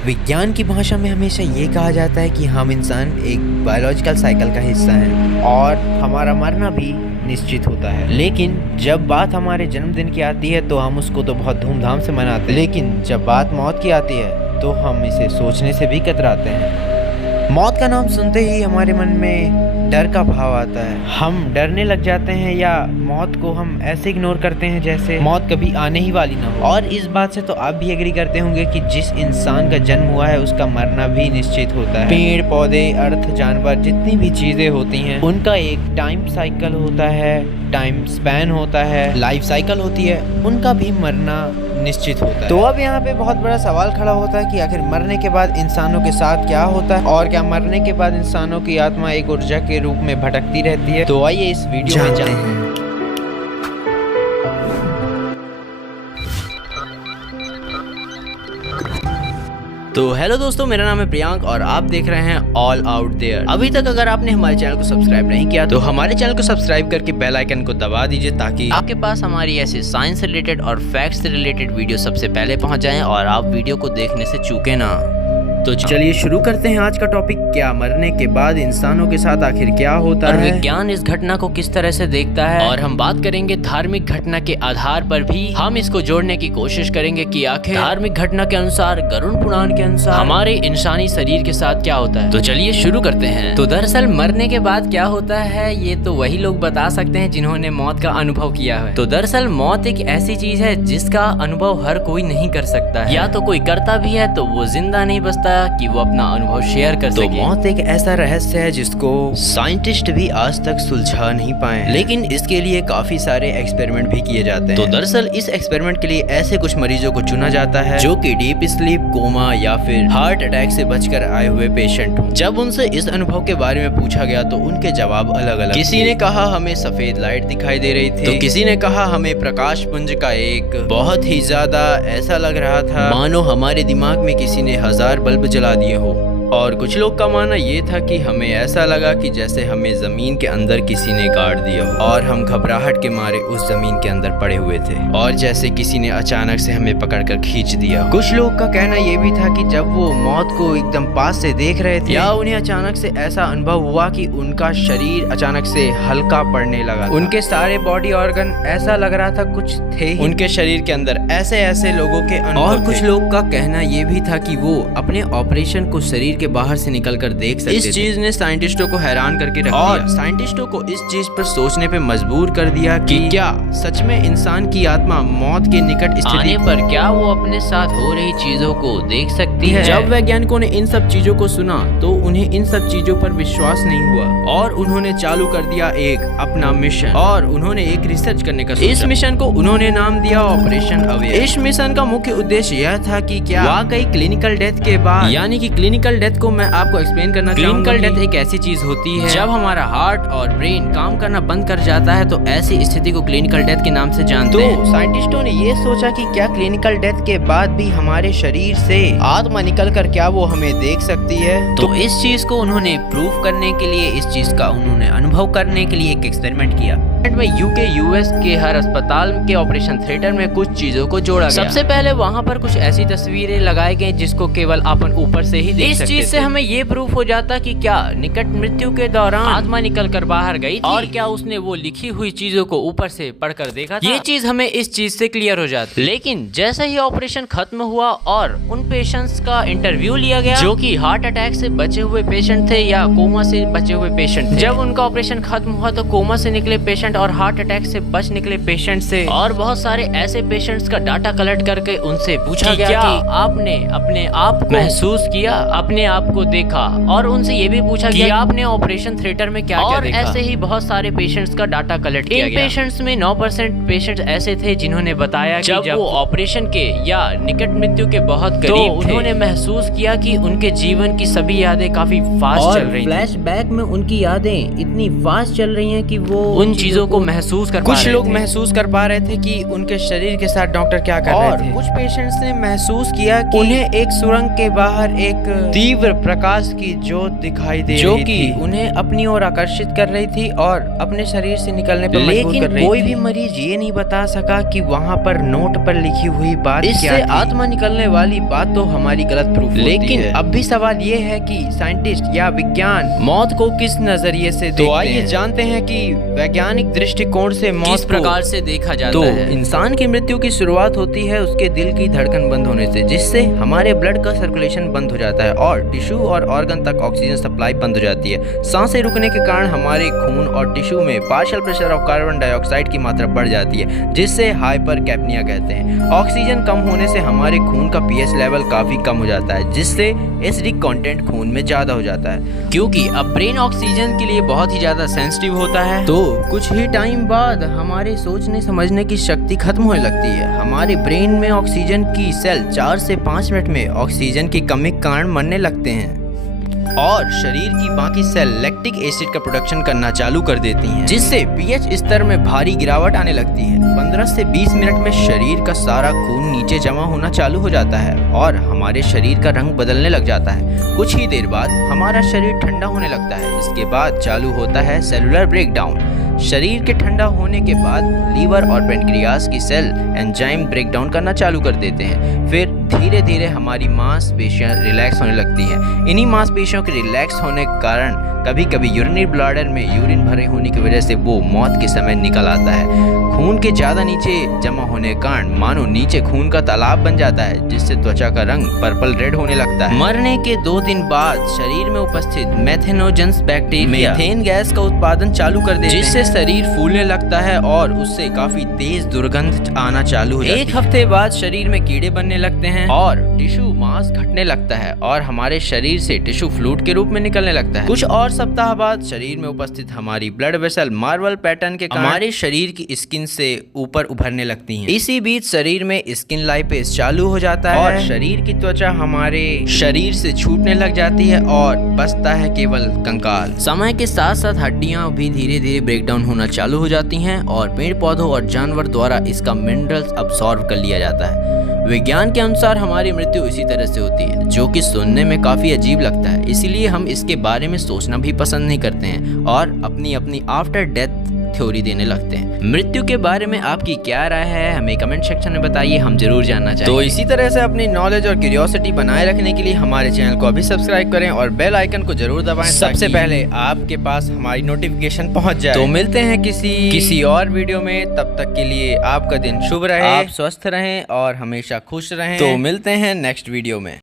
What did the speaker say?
विज्ञान की भाषा में हमेशा ये कहा जाता है कि हम इंसान एक बायोलॉजिकल साइकिल का हिस्सा हैं और हमारा मरना भी निश्चित होता है। लेकिन जब बात हमारे जन्मदिन की आती है तो हम उसको तो बहुत धूमधाम से मनाते हैं, लेकिन जब बात मौत की आती है तो हम इसे सोचने से भी कतराते हैं। मौत का नाम सुनते ही हमारे मन में डर का भाव आता है। हम डरने लग जाते हैं या मौत को हम ऐसे इग्नोर करते हैं जैसे मौत कभी आने ही वाली ना हो। और इस बात से तो आप भी एग्री करते होंगे कि जिस इंसान का जन्म हुआ है उसका मरना भी निश्चित होता है। पेड़ पौधे, अर्थ, जानवर, जितनी भी चीजें होती हैं उनका एक टाइम साइकिल होता है, टाइम स्पैन होता है, लाइफ साइकिल होती है, उनका भी मरना निश्चित होता है। तो अब यहाँ पे बहुत बड़ा सवाल खड़ा होता है कि आखिर मरने के बाद इंसानों के साथ क्या होता है और क्या मरने के बाद इंसानों की आत्मा एक ऊर्जा के रूप में भटकती रहती है। तो आइए इस वीडियो में जानते हैं। तो हेलो दोस्तों, मेरा नाम है प्रियांक और आप देख रहे हैं ऑल आउट देयर। अभी तक अगर आपने हमारे चैनल को सब्सक्राइब नहीं किया तो हमारे चैनल को सब्सक्राइब करके बेल आइकन को दबा दीजिए ताकि आपके पास हमारी ऐसे साइंस से रिलेटेड और फैक्ट्स से रिलेटेड वीडियो सबसे पहले पहुंच जाएं और आप वीडियो को देखने से चूके ना। तो चलिए शुरू करते हैं आज का टॉपिक, क्या मरने के बाद इंसानों के साथ आखिर क्या होता है, विज्ञान इस घटना को किस तरह से देखता है, और हम बात करेंगे धार्मिक घटना के आधार पर भी हम इसको जोड़ने की कोशिश करेंगे कि आखिर धार्मिक घटना के अनुसार, गरुड़ पुराण के अनुसार हमारे इंसानी शरीर के साथ क्या होता है। तो चलिए शुरू करते हैं। तो दरअसल मरने के बाद क्या होता है ये तो वही लोग बता सकते हैं जिन्होंने मौत का अनुभव किया है। तो दरअसल मौत एक ऐसी चीज है जिसका अनुभव हर कोई नहीं कर सकता है, या तो कोई करता भी है तो वो जिंदा नहीं बचता कि वो अपना अनुभव शेयर कर सके। तो मौत एक ऐसा रहस्य है जिसको साइंटिस्ट भी आज तक सुलझा नहीं पाए, लेकिन इसके लिए काफी सारे एक्सपेरिमेंट भी किए जाते हैं। तो दरअसल इस एक्सपेरिमेंट के लिए ऐसे कुछ मरीजों को चुना जाता है जो कि डीप स्लीप, कोमा या फिर हार्ट अटैक से बचकर आए हुए पेशेंट हों। जब उनसे इस अनुभव के बारे में पूछा गया तो उनके जवाब अलग अलग। किसी ने कहा हमें सफेद लाइट दिखाई दे रही थी, तो किसी ने कहा हमें प्रकाश पुंज का एक बहुत ही ज्यादा ऐसा लग रहा था मानो हमारे दिमाग में किसी ने 1000 बल्ब जला दिए हो, और कुछ लोग का मानना ये था कि हमें ऐसा लगा कि जैसे हमें जमीन के अंदर किसी ने गाड़ दिया हो और हम घबराहट के मारे उस जमीन के अंदर पड़े हुए थे, और जैसे किसी ने अचानक से हमें पकड़कर खींच दिया। कुछ लोग का कहना ये भी था कि जब वो मौत को एकदम पास से देख रहे थे या उन्हें अचानक से ऐसा अनुभव हुआ कि उनका शरीर अचानक से हल्का पड़ने लगा, उनके सारे बॉडी ऑर्गन ऐसा लग रहा था कुछ थे ही उनके शरीर के अंदर ऐसे ऐसे लोगों के अनुभव और थे। कुछ लोग का कहना ये भी था कि वो अपने ऑपरेशन को शरीर के बाहर से निकलकर देख सकते थे। इस चीज ने साइंटिस्टों को हैरान करके रख दिया, साइंटिस्टों को इस चीज पर सोचने पे मजबूर कर दिया कि क्या सच में इंसान की आत्मा मौत के निकट स्थिति पर क्या वो अपने साथ हो रही चीजों को देख सकती है। जब वैज्ञानिकों ने इन सब चीजों को सुना तो उन्हें इन सब चीजों पर विश्वास नहीं हुआ और उन्होंने चालू कर दिया एक अपना मिशन, और उन्होंने एक रिसर्च करने का सोचा। इस मिशन को उन्होंने नाम दिया ऑपरेशन अवेयर। इस मिशन का मुख्य उद्देश्य यह था कि क्या वाकई क्लिनिकल डेथ के बाद, यानी कि क्लिनिकल डेथ को मैं आपको एक्सप्लेन करना चाहूंगा। क्लिनिकल डेथ एक ऐसी चीज होती है जब हमारा हार्ट और ब्रेन काम करना बंद कर जाता है, तो ऐसी स्थिति को क्लिनिकल डेथ के नाम से जानते हैं। तो साइंटिस्टों ने ये सोचा कि क्या क्लिनिकल डेथ के बाद भी हमारे शरीर से आत्मा निकलकर क्या वो हमें देख सकती है। तो इस चीज को उन्होंने प्रूव करने के लिए, इस चीज का उन्होंने अनुभव करने के लिए एक एक्सपेरिमेंट किया। में यूके यूएस के हर अस्पताल के ऑपरेशन थिएटर में कुछ चीजों को जोड़ा गया। सबसे पहले वहाँ पर कुछ ऐसी तस्वीरें लगाई गई जिसको केवल अपन ऊपर से ही देख सकते थे। इस चीज से हमें ये प्रूफ हो जाता कि क्या निकट मृत्यु के दौरान आत्मा निकल कर बाहर गई थी और क्या उसने वो लिखी हुई चीजों को ऊपर से पढ़कर देखा था। ये चीज हमें इस चीज से क्लियर हो जाती। लेकिन जैसे ही ऑपरेशन खत्म हुआ और उन पेशेंट्स का इंटरव्यू लिया गया जो कि हार्ट अटैक से बचे हुए पेशेंट थे या कोमा से बचे हुए पेशेंट थे, जब उनका ऑपरेशन खत्म हुआ तो कोमा से निकले पेशेंट और हार्ट अटैक से बच निकले पेशेंट से और बहुत सारे ऐसे पेशेंट्स का डाटा कलेक्ट करके उनसे पूछा गया कि आपने अपने आप को महसूस किया, अपने आप को देखा, और उनसे ये भी पूछा गया कि आपने ऑपरेशन थिएटर में क्या क्या देखा। ऐसे ही बहुत सारे पेशेंट्स का डाटा कलेक्ट किया गया। इन पेशेंट्स में 9% पेशेंट्स ऐसे थे जिन्होंने बताया कि जब वो ऑपरेशन के या निकट मृत्यु के बहुत करीब थे, उन्होंने महसूस किया कि उनके जीवन की सभी यादें काफी फास्ट चल रही थी। फ्लैशबैक में उनकी यादें इतनी फास्ट चल रही हैं कि वो उन चीजों चीजों को महसूस कर कुछ लोग महसूस कर पा रहे थे कि उनके शरीर के साथ डॉक्टर क्या कर रहे थे। कुछ पेशेंट्स ने महसूस किया कि उन्हें एक सुरंग के बाहर एक तीव्र प्रकाश की ज्योत दिखाई दे रही थी, जो कि उन्हें अपनी ओर आकर्षित कर रही थी और अपने शरीर से निकलने पर मजबूर कर रही थी। कोई भी मरीज ये नहीं बता सका कि वहाँ पर नोट पर लिखी हुई बात क्या थी। आत्मा निकलने वाली बात तो हमारी गलत प्रूफ होती है। लेकिन अब भी सवाल ये है कि साइंटिस्ट या विज्ञान मौत को किस नजरिए से देखते हैं। तो आइए जानते हैं कि वैज्ञानिक दृष्टिकोण से मौत किस प्रकार से देखा जाता है। इंसान की मृत्यु की शुरुआत होती है उसके दिल की धड़कन बंद होने से, जिससे हमारे ब्लड का सर्कुलेशन बंद हो जाता है और टिश्यू और ऑर्गन तक ऑक्सीजन सप्लाई बंद हो जाती है। सांसें रुकने के कारण हमारे खून और टिश्यू में partial pressure of carbon dioxide की मात्रा बढ़ जाती है, जिससे हाइपरकैप्निया कहते हैं। ऑक्सीजन कम होने से हमारे खून का पीएच लेवल काफी कम हो जाता है, जिससे एसिडिक कंटेंट खून में ज्यादा हो जाता है। क्योंकि अब ब्रेन ऑक्सीजन के लिए बहुत ही ज्यादा सेंसिटिव होता है, तो कुछ ही टाइम बाद हमारे सोचने समझने की शक्ति खत्म होने लगती है। हमारे ब्रेन में ऑक्सीजन की सेल 4 से 5 मिनट में ऑक्सीजन की कमी के कारण मरने लगते हैं और शरीर की बाकी सेल लैक्टिक एसिड का प्रोडक्शन करना चालू कर देती हैं, जिससे पीएच स्तर में भारी गिरावट आने लगती है। 15 से 20 मिनट में शरीर का सारा खून नीचे जमा होना चालू हो जाता है और हमारे शरीर का रंग बदलने लग जाता है। कुछ ही देर बाद हमारा शरीर ठंडा होने लगता है। इसके बाद चालू होता है सेलुलर ब्रेकडाउन। शरीर के ठंडा होने के बाद लीवर और पेनक्रियास की सेल एंजाइम ब्रेकडाउन करना चालू कर देते हैं। फिर धीरे धीरे हमारी मांसपेशियां रिलैक्स होने लगती हैं। इन्हीं मांसपेशियों के रिलैक्स होने के कारण कभी कभी यूरिनरी ब्लैडर में यूरिन भरे होने की वजह से वो मौत के समय निकल आता है। खून के ज्यादा नीचे जमा होने के कारण मानो नीचे खून का तालाब बन जाता है, जिससे त्वचा का रंग पर्पल रेड होने लगता है। मरने के 2 दिन बाद शरीर में उपस्थित मेथेनोजेंस बैक्टीरिया मीथेन गैस का उत्पादन चालू कर देते हैं, जिससे शरीर फूलने लगता है और उससे काफी तेज दुर्गंध आना चालू हो जाती है। 1 हफ्ते बाद शरीर में कीड़े बनने लगते हैं और टिश्यू मास घटने लगता है और हमारे शरीर से टिश्यू फ्लूइड के रूप में निकलने लगता है। कुछ और सप्ताह बाद शरीर में उपस्थित हमारी ब्लड वेसल मार्बल पैटर्न के कारण हमारे शरीर की स्किन से ऊपर उभरने लगती हैं। इसी बीच शरीर में स्किन लाइपेज चालू हो जाता है और शरीर की त्वचा हमारे शरीर से छूटने लग जाती है और बचता है केवल कंकाल। समय के साथ साथ हड्डियां भी धीरे धीरे ब्रेकडाउन होना चालू हो जाती हैं और पेड़ पौधों और जानवर द्वारा इसका मिनरल्स अब्सॉर्ब कर लिया जाता है। विज्ञान के अनुसार हमारी मृत्यु इसी तरह से होती है, जो कि सुनने में काफी अजीब लगता है। इसीलिए हम इसके बारे में सोचना भी पसंद नहीं करते हैं और अपनी अपनी आफ्टर डेथ थ्योरी देने लगते हैं। मृत्यु के बारे में आपकी क्या राय है हमें कमेंट सेक्शन में बताइए, हम जरूर जानना चाहेंगे। तो इसी तरह से अपनी नॉलेज और क्यूरियोसिटी बनाए रखने के लिए हमारे चैनल को अभी सब्सक्राइब करें और बेल आइकन को जरूर दबाएं, सबसे पहले आपके पास हमारी नोटिफिकेशन पहुंच जाए। तो मिलते हैं किसी और वीडियो में, तब तक के लिए आपका दिन शुभ रहे, आप स्वस्थ रहें और हमेशा खुश रहें। तो मिलते हैं नेक्स्ट वीडियो में।